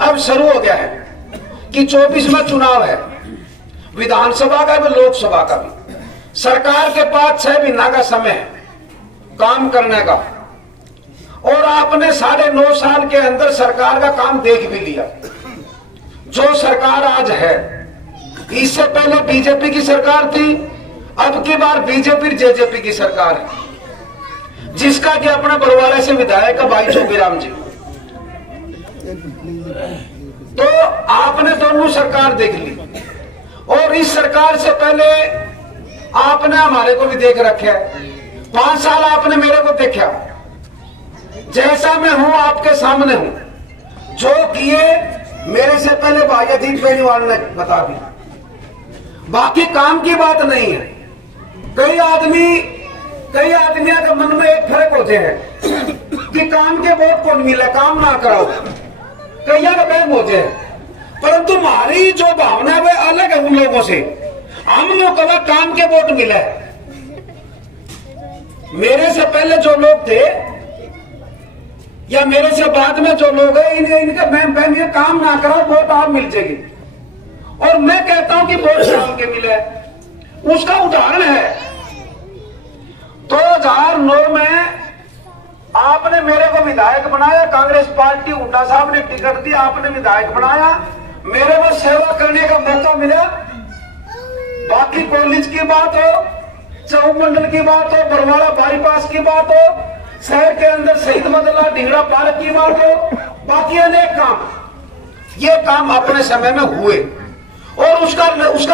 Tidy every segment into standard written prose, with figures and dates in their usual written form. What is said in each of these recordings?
अब शुरू हो गया है कि 24 में चुनाव है, विधानसभा का भी लोकसभा का भी। सरकार के पास 6 महीना का समय है काम करने का, और आपने 9.5 साल के अंदर सरकार का काम देख भी लिया। जो सरकार आज है, इससे पहले बीजेपी की सरकार थी, अब की बार बीजेपी जेजेपी की सरकार है, जिसका कि अपने बरवाड़े से विधायक है भाई जोगीराम जी। तो आपने दोनों सरकार देख ली, और इस सरकार से पहले आपने हमारे को भी देख रखा है। 5 साल आपने मेरे को देखा, जैसा मैं हूं आपके सामने हूं। जो किए मेरे से पहले भाई अजीत बेनीवाल ने बता दिया, बाकी काम की बात नहीं है। कई आदमियों के मन में एक फर्क होते हैं कि काम के वोट कौन मिला, काम ना कराओ, कईया का बहम होते हैं। परंतु हमारी जो भावना है वह अलग है उन लोगों से। हम लोग कहा काम के वोट मिला है। मेरे से पहले जो लोग थे या मेरे से बाद में जो लोग हैं, इनका बहन ये काम ना करो, वोट आप मिल जाएगी। और मैं कहता हूं कि वोट काम के मिले, उसका उदाहरण है 2009 में आपने मेरे को विधायक बनाया, कांग्रेस पार्टी हुड्डा साहब ने टिकट दिया, आपने विधायक बनाया, मेरे को सेवा करने का मौका मिला। बाकी कॉलेज की बात हो, चौक मंडल की बात हो, बरवाड़ा बाईपास की बात हो, शहर के अंदर शहीद बदला ढींगड़ा पार्क की बात हो, बाकी अनेक काम, ये काम अपने समय में हुए। और उसका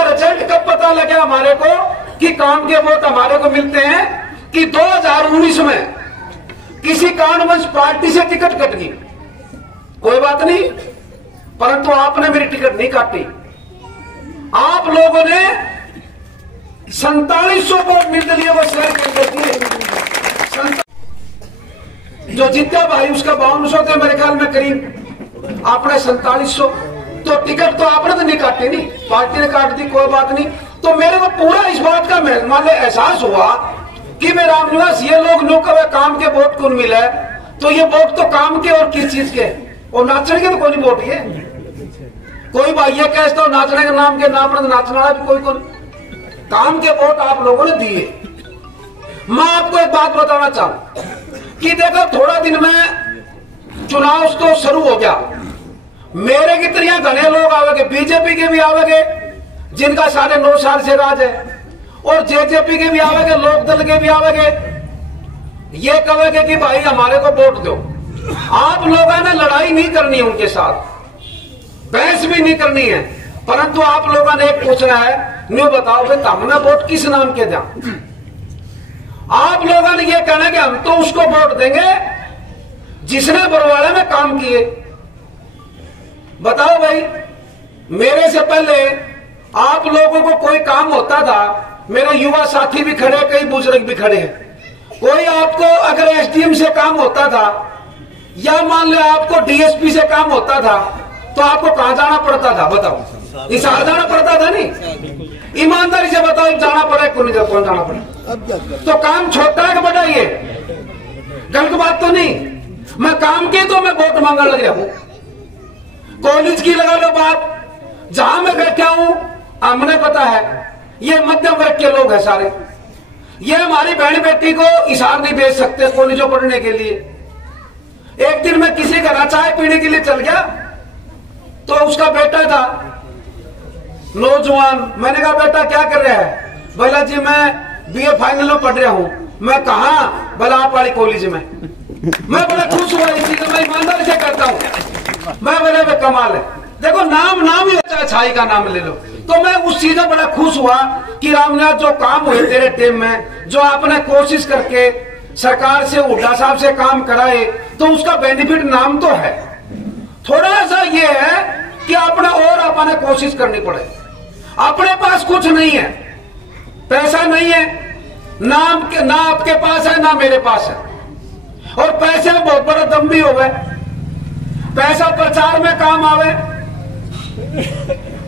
रिजल्ट कब पता लगा हमारे को कि काम के वोट हमारे को मिलते हैं कि 2019 में किसी कारणवश पार्टी से टिकट कट गई, कोई बात नहीं, परंतु आपने मेरी टिकट नहीं काटी। आप लोगों ने 4700 वोट निर्दलीय वो शहर के अंदर दिए। जो जीत्या भाई उसका 5200 थे मेरे ख्याल में करीब, आपने 4700। तो टिकट तो आपने तो नहीं काटी, नहीं पार्टी ने काट दी, कोई बात नहीं। तो मेरे को पूरा इस बात का मान ले एहसास हुआ कि मैं रामनिवास ये लोग काम के वोट कौन मिला है, तो ये वोट तो काम के और किस चीज के, और नाचने के तो कोई नहीं वोट। ये कोई भाई ये कहता हो नाचने के नाम के नाम पर नाचना भी कोई काम के वोट आप लोगों ने दिए। मैं आपको एक बात बताना चाहूं कि देखो थोड़ा दिन में चुनाव तो शुरू हो गया, मेरे की तरह घने लोग आवेंगे, बीजेपी के भी आवेंगे जिनका 9.5 साल से राज है, और जेजेपी के भी आवेंगे, लोकदल के भी आवेंगे। ये कहेंगे कि भाई हमारे को वोट दो। आप लोगों ने लड़ाई नहीं करनी है उनके साथ, बहस भी नहीं करनी है, परंतु आप लोगों ने एक पूछना है, न्यू बताओ कि हमने वोट किस नाम के दें। आप लोगों ने यह कहना कि हम तो उसको वोट देंगे जिसने बरवाड़े में काम किए। बताओ भाई, मेरे से पहले आप लोगों को कोई काम होता था, मेरे युवा साथी भी खड़े, कई बुजुर्ग भी खड़े हैं, कोई आपको अगर एसडीएम से काम होता था या मान लो आपको डीएसपी से काम होता था, तो आपको कहां जाना पड़ता था? बताओ, हिसार जाना पड़ता था? नहीं, ईमानदारी से बताओ, जाना पड़ा कौन जाना पड़ा? तो काम छोटा है कि बड़ा? ये गलत बात तो नहीं। मैं काम के तो मैं वोट मांगने लग रहा हूं। कॉलेज की लगा लो बात, जहां मैं बैठा हूं हमने पता है ये मध्यम वर्ग के लोग हैं सारे, ये हमारी बहन बेटी को हिसार नहीं भेज सकते कॉलेजों पढ़ने के लिए। एक दिन मैं किसी घर चाय पीने के लिए चल गया, तो उसका बेटा था नौजवान, मैंने कहा बेटा क्या कर रहा है? बोला जी मैं बीए फाइनल में पढ़ रहा हूं। मैं कहा? बोला आप वाली कॉलेज में। मैं बड़ा खुश हुआ इस चीज में, मैं ईमानदारी से करता हूं। मैं बोला वे कमाल है, देखो नाम ही होता है, छाई का नाम ले लो। तो मैं उस चीज में बड़ा खुश हुआ कि रामनाथ जो काम हुए तेरे टीम में, जो आपने कोशिश करके सरकार से हुड्डा साहब से काम कराए, तो उसका बेनिफिट नाम तो है। थोड़ा सा ये है कि अपने और अपने कोशिश करनी पड़े। अपने पास कुछ नहीं है, पैसा नहीं है, ना आपके पास है ना मेरे पास है, और पैसे में बहुत बड़ा दम भी हो गए। पैसा प्रचार में काम आवे,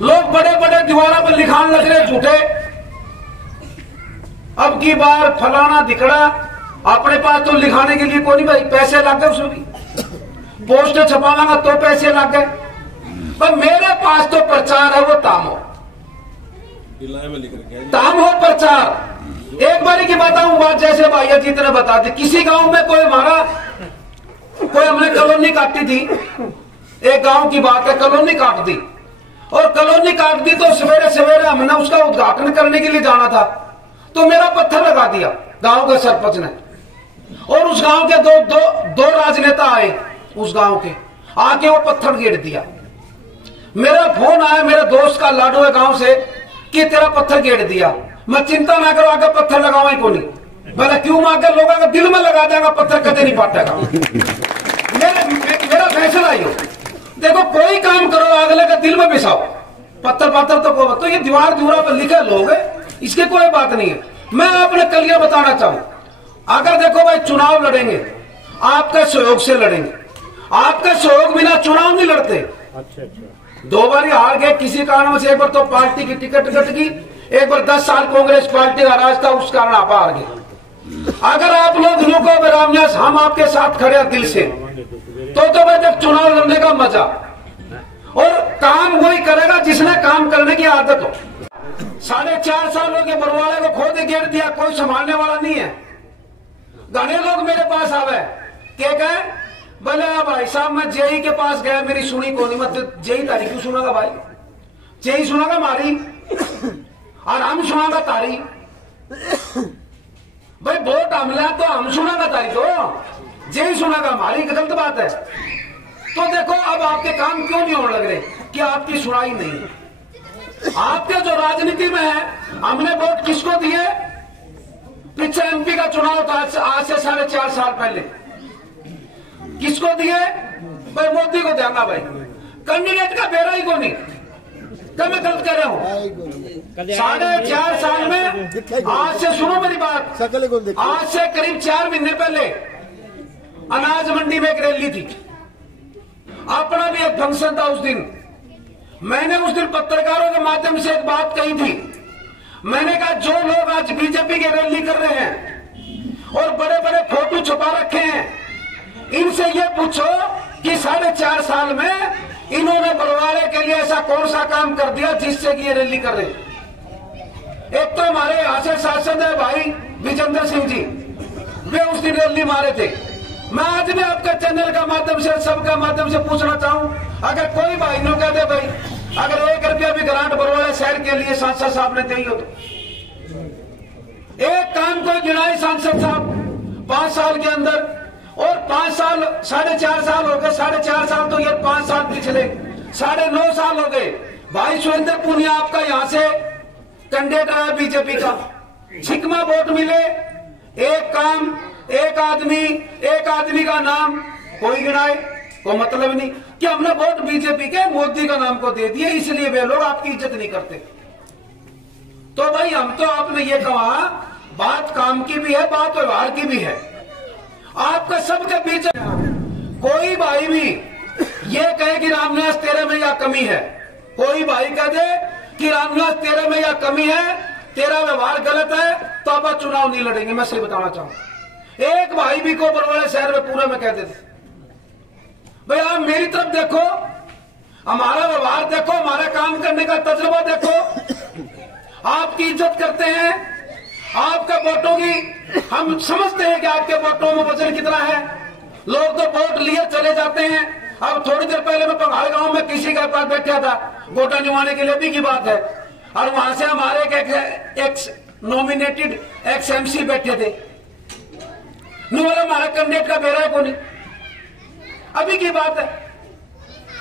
लोग बड़े बड़े दीवारों पर लिखान लग रहे झूठे, अब की बार फलाना दिखड़ा, अपने पास तो लिखाने के लिए कोई नहीं भाई, पैसे लग गए उसमें भी। पोस्टर छपावांगा तो पैसे लग गए। पर मेरे पास तो प्रचार है, वो ताम हो प्रचार। एक बारी की बताऊं बात, जैसे भैया जी ने बता दी, किसी गांव में कोई हमने कॉलोनी काटी थी। एक गांव की बात है, कॉलोनी काट दी, और कॉलोनी काट दी तो सवेरे सवेरे हमने उसका उद्घाटन करने के लिए जाना था, तो मेरा पत्थर लगा दिया गांव के सरपंच ने। और उस गांव के दो राजनेता आए, उस गांव के आके वो पत्थर गिर दिया। मेरा फोन आया मेरे दोस्त का लाडू है गांव से कि तेरा पत्थर गिर दिया। मैं चिंता ना करो, आगे पत्थर लगावा ही को नहीं। मेरा क्यों मांगे, लोगों का दिल में लगा देगा, पत्थर कदे नहीं पाटेगा। मेरा फैसला ही हो। देखो कोई काम करो अगले का दिल में बिसाओ, पत्थर तो ये दीवार पर लिखे लोग है, इसकी कोई बात नहीं है। मैं आपने कल ये बताना चाहूं, अगर देखो भाई चुनाव लड़ेंगे आपके सहयोग से लड़ेंगे, आपके सहयोग बिना चुनाव नहीं लड़ते। अच्छा। 2 बार हार गए किसी कारण से, एक बार तो पार्टी की टिकट कट गई, एक बार 10 साल कांग्रेस पार्टी का राज था, उस कारण आप हार गए। अगर आप लोग लोगों रामन्यास हम आपके साथ खड़े हैं दिल से, तो भाई जब चुनाव लड़ने का मजा, और काम वही करेगा जिसने काम करने की आदत हो। 4.5 साल के बरवाले को खोद घेर दिया, कोई संभालने वाला नहीं है। घने लोग मेरे पास आवे क्या कहे, बोले भाई साहब मैं जेई के पास गया, मेरी सुनी को नहीं, मत जेई तारी क्यों सुनागा भाई, जेई सुनागा मारी और हम सुनागा तारी। भाई वोट हमला तो हम सुनागा तारी, तो जेई सुनागा मारी, गलत बात है। तो देखो अब आपके काम क्यों नहीं होने लग रहे कि आपकी सुनाई नहीं। आपके जो राजनीति में है, हमने वोट किसको दिए, पीछे एमपी का चुनाव था आज से 4.5 साल पहले, किसको दिए भाई, मोदी को देंगे भाई। कैंडिडेट का बेरा ही को नहीं, क्या मैं गलत कह रहा हूं। 4.5 साल में, आज से सुनो मेरी बात, आज से करीब 4 महीने पहले अनाज मंडी में एक रैली थी, अपना भी एक फंक्शन था उस दिन। मैंने उस दिन पत्रकारों के माध्यम से एक बात कही थी, मैंने कहा जो लोग आज बीजेपी की रैली कर रहे हैं और बड़े बड़े फोटो छुपा रखे हैं, इनसे ये पूछो कि 4.5 साल में इन्होंने बरवाले के लिए ऐसा कौन सा काम कर दिया जिससे कि ये रैली कर रहे हैं। एक तो हमारे यहां से शासन है भाई विजेंद्र सिंह जी, वे उस दिन रैली मारे थे। मैं आज भी आपके चैनल का माध्यम से, सबका माध्यम से पूछना चाहूं, अगर कोई भाई नो कह दे भाई अगर 1 रुपया भी ग्रांट बरवाले शहर के लिए सांसद साहब ने चाहिए हो, तो एक काम को गिनाए सांसद साहब 5 साल के अंदर, और 5 साल 4.5 साल हो गए, 4.5 साल तो ये 5 साल पिछले 9.5 साल हो गए। भाई सुरेंद्र पुनिया आपका यहां से कैंडिडेट आया बीजेपी का, छिकमा वोट मिले, एक काम, एक आदमी का नाम कोई गिनाए, कोई मतलब नहीं कि हमने वोट बीजेपी के मोदी का नाम को दे दिए, इसलिए वे लोग आपकी इज्जत नहीं करते। तो भाई हम तो आपने ये कहा, बात काम की भी है, बात व्यवहार की भी है। आपका सबके बीच कोई भाई भी ये कहे कि रामनिवास तेरे में या कमी है, कोई भाई कह दे कि रामनिवास तेरे में या कमी है, तेरा व्यवहार गलत है, तो आप चुनाव नहीं लड़ेंगे। मैं सही बताना चाहूं, एक भाई भी को बरवाले शहर में पूरे में कह देते भाई आप मेरी तरफ देखो, हमारा व्यवहार देखो, हमारा काम करने का तजुर्बा देखो, आपकी इज्जत करते हैं, आपके वोटों की हम समझते हैं कि आपके वोटों में वजन कितना है। लोग तो वोट लिए चले जाते हैं। अब थोड़ी देर पहले मैं पंगाल गांव में किसी के पास बैठा था, वोटा जुआने के लिए भी की बात है, और वहां से हमारे एक्स नॉमिनेटेड एक्स एमसी बैठे थे, बोला हमारा कैंडिडेट का बेरा को नहीं, अभी की बात है।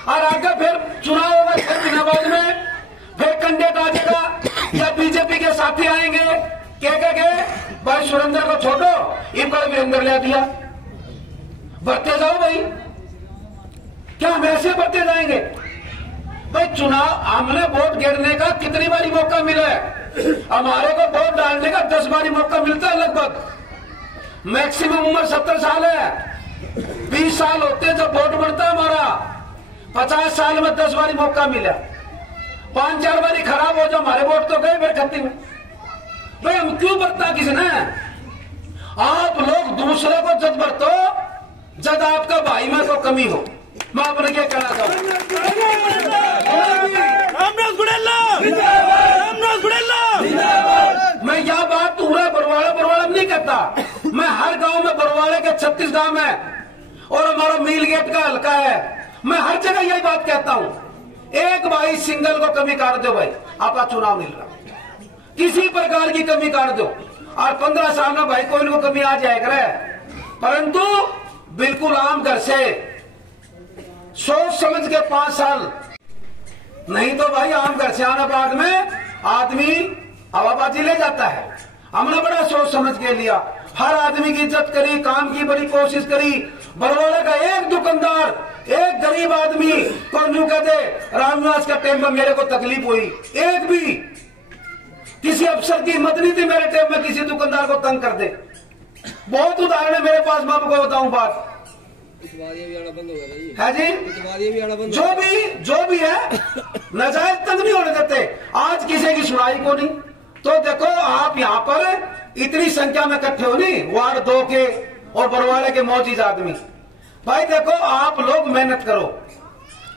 और आगे फिर चुनाव होगा 6 महीने बाद में, फिर कैंडिडेट आ जाएगा या बीजेपी के साथी आएंगे, क्या गए भाई सुरेंद्र को छोड़ो, इनका वीरेंद्र ले दिया, बढ़ते जाओ भाई, क्या हम ऐसे बढ़ते जाएंगे भाई। चुनाव हमने वोट गिरने का कितनी बारी मौका मिला है, हमारे को वोट डालने का 10 बारी मौका मिलता है लगभग। मैक्सिमम उम्र 70 साल है, 20 साल होते हैं जब वोट बढ़ता है हमारा, 50 साल में 10 बारी मौका मिला, 5-4 बारी खराब हो जाओ, हमारे वोट तो गए फिर खत्म में। भाई हम क्यों बरता किसने, आप लोग दूसरे को जज बरतो जब आपका भाई में तो कमी हो। मैं अपने क्या कहना चाहूँ, मैं यह बात पूरा बरवाड़ा नहीं करता। मैं हर गांव में बरवाड़े के 36 गांव है और हमारा मील गेट का हल्का है। मैं हर जगह यही बात कहता हूं, एक भाई सिंगल को कमी काट दो भाई, आपका चुनाव नहीं लड़ा, किसी प्रकार की कमी काट दो और 15 साल में भाई कोई को कमी आ जाए करे, परंतु बिल्कुल आम घर से सोच समझ के 5 साल नहीं तो भाई आम घर से आना बाद में आदमी हवाबाजी ले जाता है। हमने बड़ा सोच समझ के लिया, हर आदमी की इज्जत करी, काम की बड़ी कोशिश करी। बरवाड़ा का एक दुकानदार, एक गरीब आदमी को न्यू कहते रामनिवास का टाइम में मेरे को तकलीफ हुई, एक भी किसी अफसर की हिम्मत नहीं थी मेरे टाइम में किसी दुकानदार को तंग कर दे। बहुत उदाहरण है मेरे पास, मैं आपको बताऊं बात है जी। जो भी है नाजायज तंग नहीं होने देते, आज किसी की सुनाई को नहीं। तो देखो आप यहाँ पर इतनी संख्या में इकट्ठे हो नहीं, वार्ड 2 के और बरवाड़े के मौजूद आदमी, भाई देखो आप लोग मेहनत करो।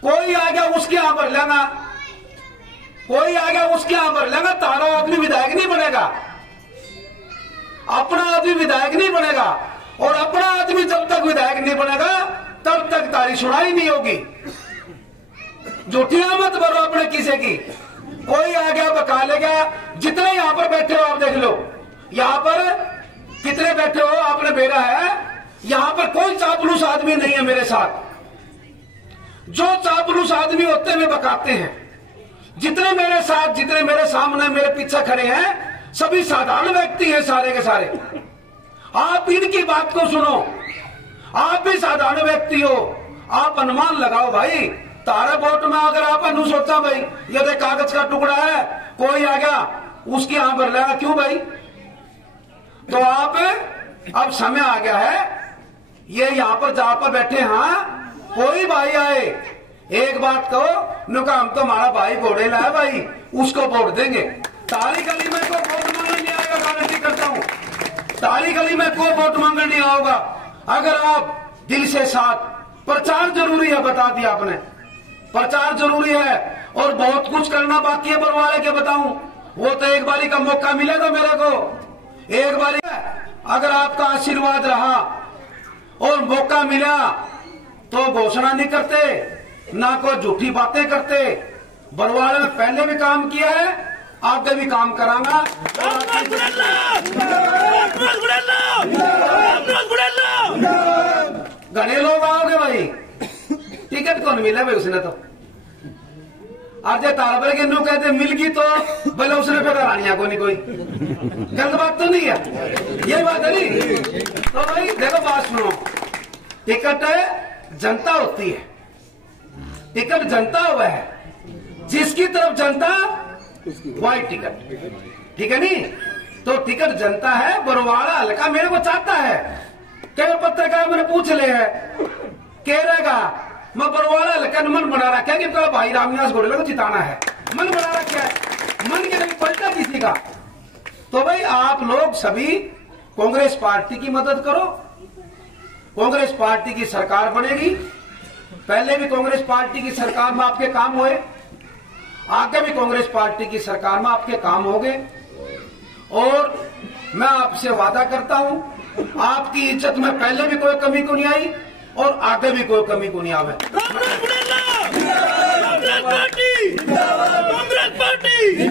कोई आ गया उसके यहां पर लेना, कोई आ गया उसके यहां पर लेना, तारा आदमी विधायक नहीं बनेगा, अपना आदमी विधायक नहीं बनेगा। और अपना आदमी जब तक विधायक नहीं बनेगा तब तक तारी सुनाई नहीं होगी। झूठियां मत भरो अपने किसी की। कोई आ गया बका लेगा। जितने यहां पर बैठे हो आप देख लो, यहां पर कितने बैठे हो आपने बेरा है, यहां पर कोई चापलूस आदमी नहीं है मेरे साथ। जो चापलूस आदमी होते हैं वे बकाते हैं। जितने मेरे साथ, जितने मेरे सामने मेरे पीछे खड़े हैं, सभी साधारण व्यक्ति हैं सारे के सारे। आप इनकी बात को सुनो, आप भी साधारण व्यक्ति हो, आप अनुमान लगाओ भाई। तारा वोट में अगर आप अनु सोचा भाई ये कागज का टुकड़ा है, कोई आ गया उसके यहां पर लगा, क्यों भाई? तो आप अब समय आ गया है, ये यहां पर जहां पर बैठे, हाँ कोई भाई आए एक बात कहो, नुका हम तो हमारा भाई घोड़े लाया भाई, उसको वोट देंगे। तारी गली में कोई वोट मांगने नहीं आएगा, गारंटी करता हूं। तारी गली में कोई वोट मांगने नहीं आओगा। अगर आप दिल से साथ, प्रचार जरूरी है, बता दिया आपने, प्रचार जरूरी है और बहुत कुछ करना बाकी है बरवाड़े के, बताऊं वो तो एक बारी का मौका मिलेगा मेरे को, एक बारी। अगर आपका आशीर्वाद रहा और मौका मिला तो घोषणा नहीं करते, ना कोई झूठी बातें करते। बरवाड़े में पहले भी काम किया है, आगे भी काम करांगा। घने लोग आओगे भाई, टिकट कौन मिला भाई उसने तो आज तारा पर नो कहते मिलगी तो भले उसने फिर रानिया को नहीं, कोई गलत बात तो नहीं है, ये बात है नहीं। तो भाई देखो बात सुनो, टिकट जनता होती है, टिकट जनता हुआ है, जिसकी तरफ जनता वही टिकट, ठीक है नहीं? तो टिकट जनता है, बरवाड़ा हल्का मेरे को चाहता है। कई पत्रकार मैंने पूछ ले है, कह रहेगा मैं बरवाड़ा हल्का मन बना रखा है कि भाई रामनिवास घोड़े को जिताना है, मन बना रखा है, मन के नहीं पलटा किसी का। तो भाई आप लोग सभी कांग्रेस पार्टी की मदद करो, कांग्रेस पार्टी की सरकार बनेगी। पहले भी कांग्रेस पार्टी की सरकार में आपके काम हुए, आगे भी कांग्रेस पार्टी की सरकार में आपके काम होंगे। और मैं आपसे वादा करता हूं, आपकी इज्जत में पहले भी कोई कमी को नहीं आई और आगे भी कोई कमी को नहीं आवे। कांग्रेस पार्टी